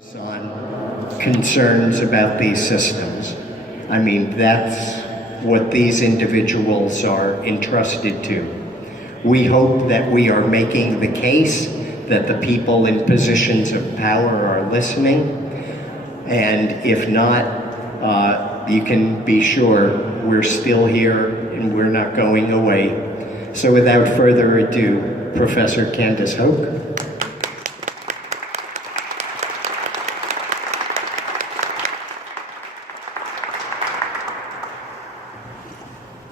On concerns about these systems. I mean, that's what these individuals are entrusted to. We hope that we are making the case that the people in positions of power are listening, and if not, you can be sure we're still here and we're not going away. So without further ado, Professor Candice Hoke.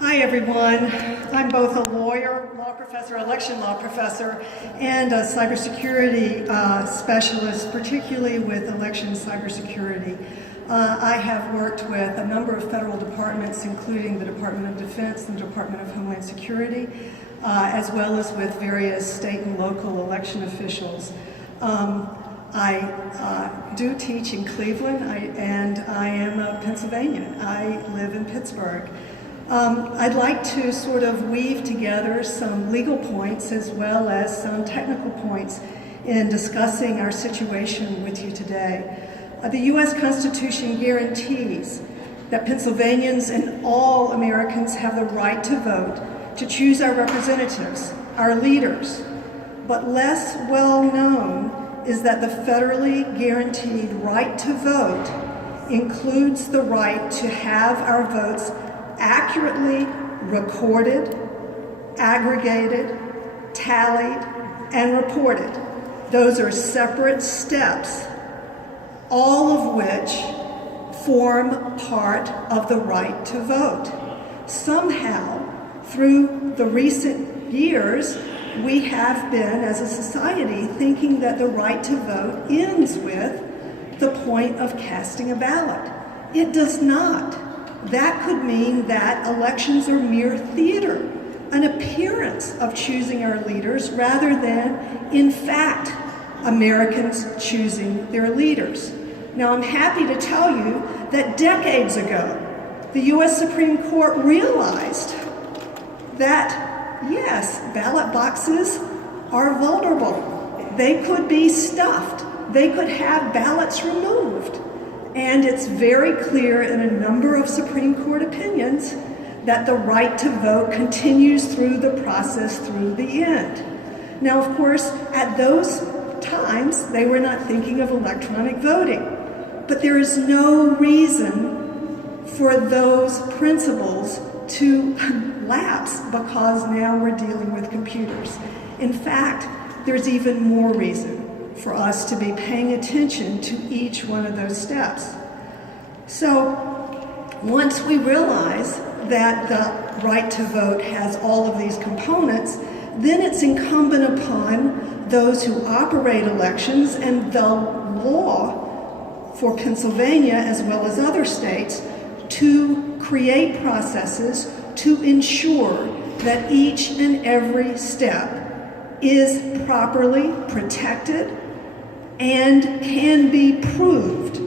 Hi everyone. I'm both a lawyer, law professor, election law professor, and a cybersecurity specialist, particularly with election cybersecurity. I have worked with a number of federal departments, including the Department of Defense and the Department of Homeland Security, as well as with various state and local election officials. I do teach in Cleveland, and I am a Pennsylvanian. I live in Pittsburgh. I'd like to sort of weave together some legal points as well as some technical points in discussing our situation with you today. The U.S. Constitution guarantees that Pennsylvanians and all Americans have the right to vote, to choose our representatives, our leaders. But less well known is that the federally guaranteed right to vote includes the right to have our votes accurately recorded, aggregated, tallied, and reported. Those are separate steps, all of which form part of the right to vote. Somehow, through the recent years, we have been, as a society, thinking that the right to vote ends with the point of casting a ballot. It does not. That could mean that elections are mere theater, an appearance of choosing our leaders rather than, in fact, Americans choosing their leaders. Now, I'm happy to tell you that decades ago, the U.S. Supreme Court realized that, yes, ballot boxes are vulnerable. They could be stuffed. They could have ballots removed. And it's very clear in a number of Supreme Court opinions that the right to vote continues through the process through the end. Now, of course, at those times, they were not thinking of electronic voting. But there is no reason for those principles to lapse because now we're dealing with computers. In fact, there's even more reason for us to be paying attention to each one of those steps. So once we realize that the right to vote has all of these components, then it's incumbent upon those who operate elections and the law for Pennsylvania as well as other states to create processes to ensure that each and every step is properly protected and can be proved.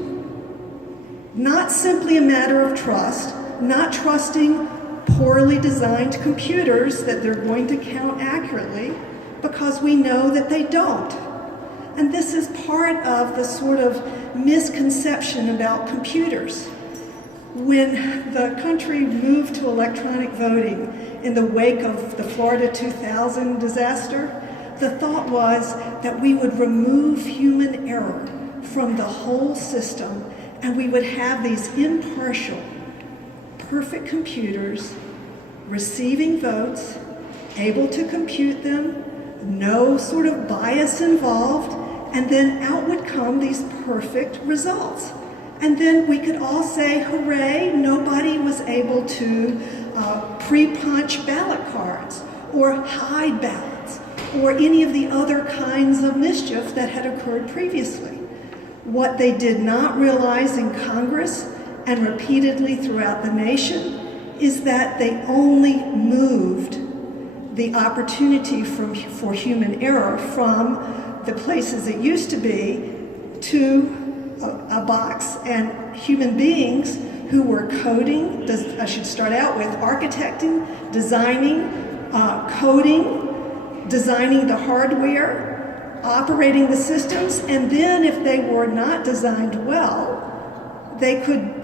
Not simply a matter of trust, not trusting poorly designed computers that they're going to count accurately, because we know that they don't. And this is part of the sort of misconception about computers. When the country moved to electronic voting in the wake of the Florida 2000 disaster, the thought was that we would remove human error from the whole system and we would have these impartial, perfect computers receiving votes, able to compute them, no sort of bias involved, and then out would come these perfect results. And then we could all say, hooray, nobody was able to pre-punch ballot cards or hide ballots or any of the other kinds of mischief that had occurred previously. What they did not realize in Congress and repeatedly throughout the nation is that they only moved the opportunity for human error from the places it used to be to a box and human beings who were coding, I should start out with architecting, designing, coding, designing the hardware, operating the systems, and then if they were not designed well, they could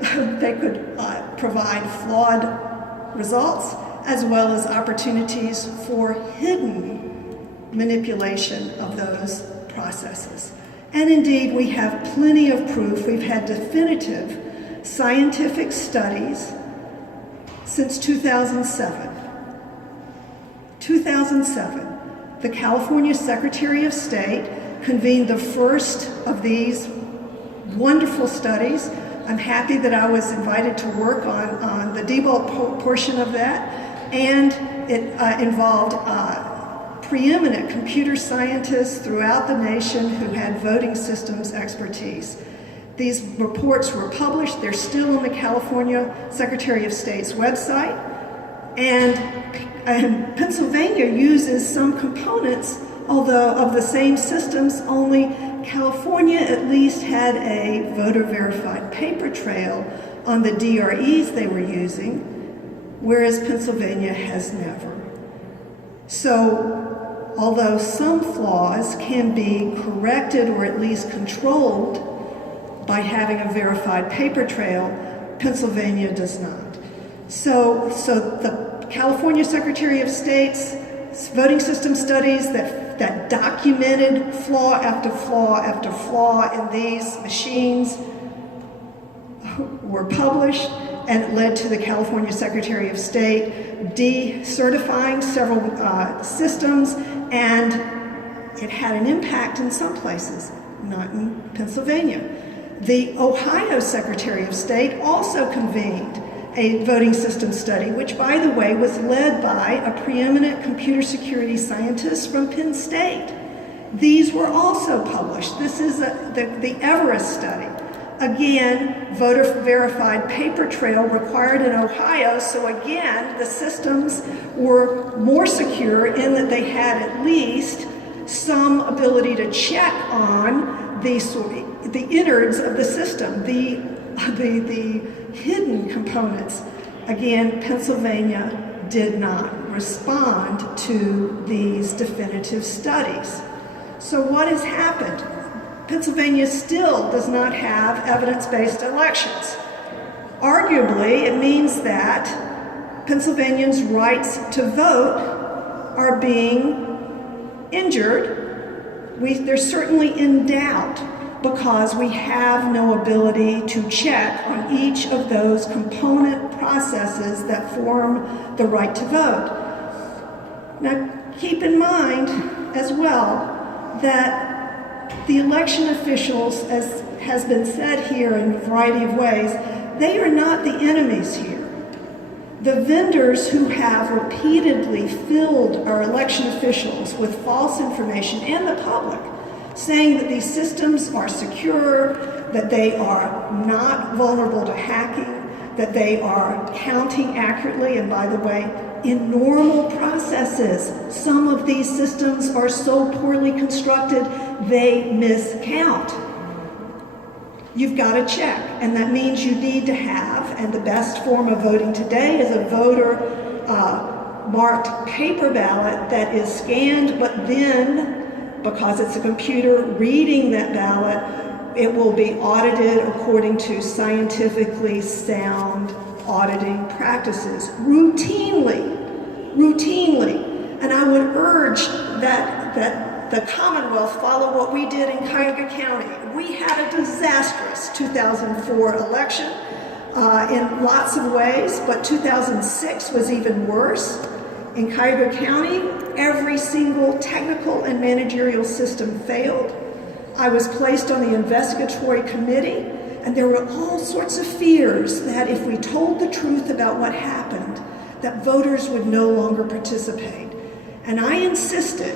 provide flawed results as well as opportunities for hidden manipulation of those processes. And indeed, we have plenty of proof. We've had definitive scientific studies since 2007. 2007, the California Secretary of State convened the first of these wonderful studies. I'm happy that I was invited to work on the debug portion of that, and it involved preeminent computer scientists throughout the nation who had voting systems expertise. These reports were published. They're still on the California Secretary of State's website, and Pennsylvania uses some components, although of the same systems, only California at least had a voter-verified paper trail on the DREs they were using, whereas Pennsylvania has never. So, although some flaws can be corrected or at least controlled by having a verified paper trail, Pennsylvania does not. So the California Secretary of State's voting system studies that documented flaw after flaw after flaw in these machines were published, and it led to the California Secretary of State decertifying several systems, and it had an impact in some places, not in Pennsylvania. The Ohio Secretary of State also convened a voting system study, which, by the way, was led by a preeminent computer security scientist from Penn State. These were also published. This is the Everest study. Again, voter-verified paper trail required in Ohio, so again, the systems were more secure in that they had at least some ability to check on the innards of the system, the hidden components. Again, Pennsylvania did not respond to these definitive studies. So what has happened? Pennsylvania still does not have evidence-based elections. Arguably, it means that Pennsylvanians' rights to vote are being injured. They're certainly in doubt because we have no ability to check on each of those component processes that form the right to vote. Now, keep in mind as well that the election officials, as has been said here in a variety of ways, they are not the enemies here. The vendors who have repeatedly filled our election officials with false information and the public, saying that these systems are secure, that they are not vulnerable to hacking, that they are counting accurately, and by the way, in normal processes, some of these systems are so poorly constructed, they miscount. You've got to check, and that means you need to have, and the best form of voting today is a voter marked paper ballot that is scanned, but then, because it's a computer reading that ballot, it will be audited according to scientifically sound auditing practices, routinely. And I would urge that the Commonwealth follow what we did in Cuyahoga County. We had a disastrous 2004 election in lots of ways, but 2006 was even worse. In Cuyahoga County, every single technical and managerial system failed. I was placed on the investigatory committee, and there were all sorts of fears that if we told the truth about what happened, that voters would no longer participate. And I insisted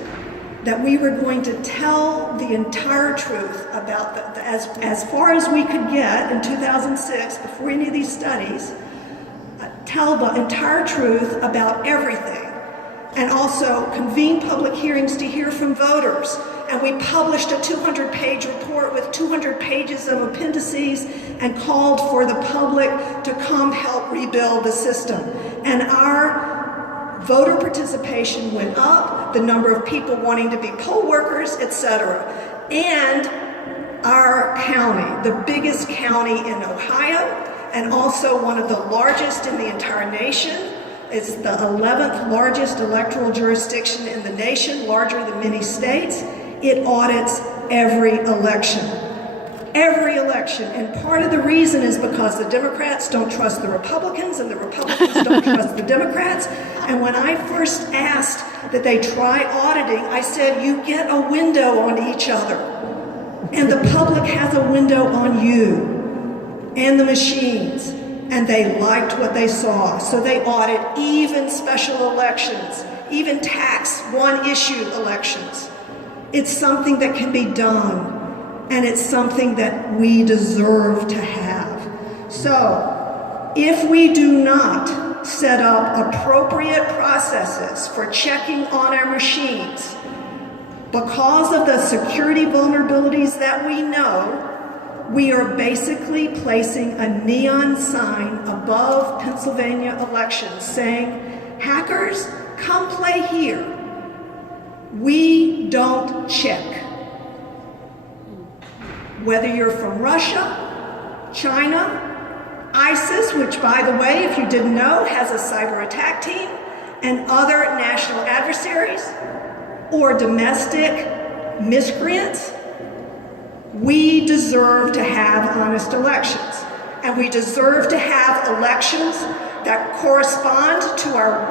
that we were going to tell the entire truth about, as far as we could get in 2006, before any of these studies, tell the entire truth about everything, and also convene public hearings to hear from voters. And we published a 200-page report with 200 pages of appendices and called for the public to come help rebuild the system. And voter participation went up, the number of people wanting to be poll workers, etc. And our county, the biggest county in Ohio, and also one of the largest in the entire nation, is the 11th largest electoral jurisdiction in the nation, larger than many states. It audits every election. Every election. And part of the reason is because the Democrats don't trust the Republicans and the Republicans don't trust the Democrats. And when I first asked that they try auditing, I said, you get a window on each other. And the public has a window on you and the machines. And they liked what they saw. So they audit even special elections, even tax one-issue elections. It's something that can be done. And it's something that we deserve to have. So, if we do not set up appropriate processes for checking on our machines, because of the security vulnerabilities that we know, we are basically placing a neon sign above Pennsylvania elections saying, hackers, come play here. We don't check. Whether you're from Russia, China, ISIS, which by the way, if you didn't know, has a cyber attack team, and other national adversaries, or domestic miscreants, we deserve to have honest elections. And we deserve to have elections that correspond to our,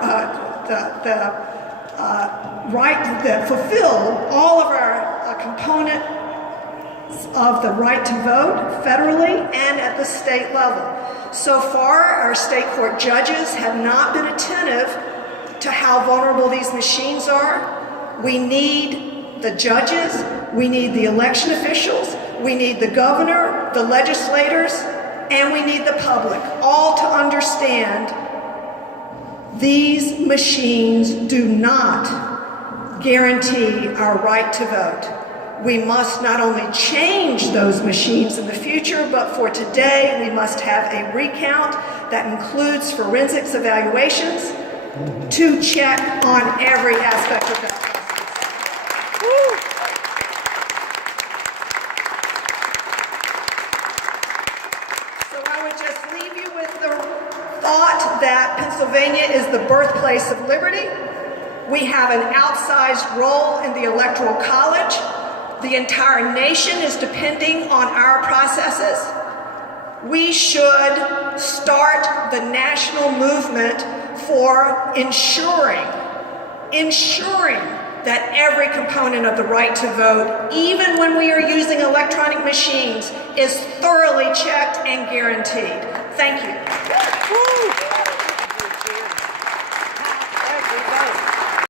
right, that fulfill all of our component of the right to vote federally and at the state level. So far, our state court judges have not been attentive to how vulnerable these machines are. We need the judges, we need the election officials, we need the governor, the legislators, and we need the public, all to understand these machines do not guarantee our right to vote. We must not only change those machines in the future, but for today, we must have a recount that includes forensics evaluations to check on every aspect of that process. So I would just leave you with the thought that Pennsylvania is the birthplace of liberty. We have an outsized role in the Electoral College. The entire nation is depending on our processes. We should start the national movement for ensuring that every component of the right to vote, even when we are using electronic machines, is thoroughly checked and guaranteed. Thank you.